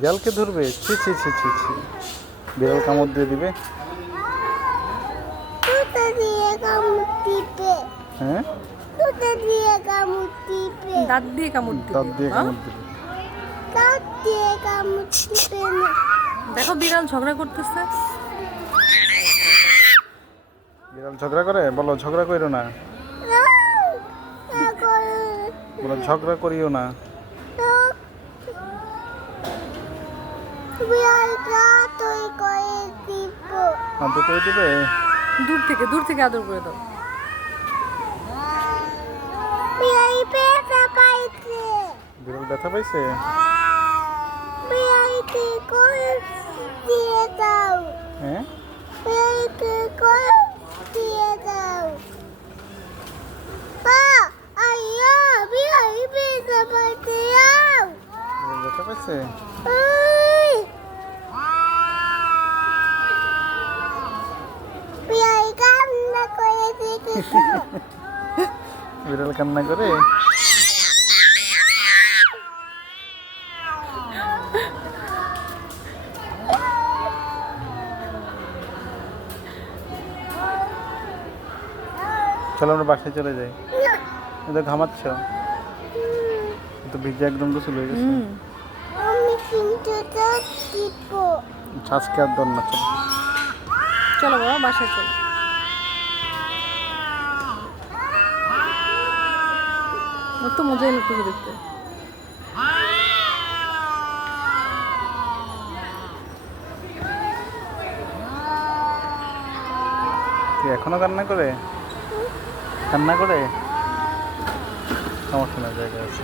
বিড়ালকে ধরবে? ছি ছি ছি ছি ছি, বিড়াল কামড় দিয়ে দিবে। তুতে দিয়ে কামড় দিবে। হ্যাঁ, তুতে দিয়ে কামড় দিবে। দাঁত দিয়ে কামড় দাঁত দিবে। দিয়ে হ্যাঁ? কামড় দিবে। দাঁত দিয়ে কামড় দিবে না। দেখো বিড়াল ঝগড়া করতেছে। বিড়াল ঝগড়া করে? বলো ঝগড়া করিও না। বলো ঝগড়া করিও না। বিড়ালটা তুই করে দিব। আদর করে দিবে? দূর থেকে আদর করে দাও। বিড়াল পেটা পাইছে। বিড়াল ব্যথা পাইছে? বিড়ালকে করে দিয়ে দাও। হ্যাঁ, বিড়ালকে করে দিয়ে দাও। পা আইয়া বিড়াল পেটা পাইছে। বিড়াল ব্যথা পাইছে? বিড়াল কান্না করে দিতেছে। বিড়াল কান্না করে? চলো আমরা বাসায় চলে যাই। এটা ঘামাচ্ছ তো, ভিজে একদম গোসল হয়ে গেছে। আমি কিন্তু দিব। আজকে আর দর না, চলো। চলো বাবা বাসায় চলো। ওর তো মজাই লাগতেছে দেখতে। তুই এখনো কান্না করে? কান্না করে? সমস্যা না, জায়গা আছে।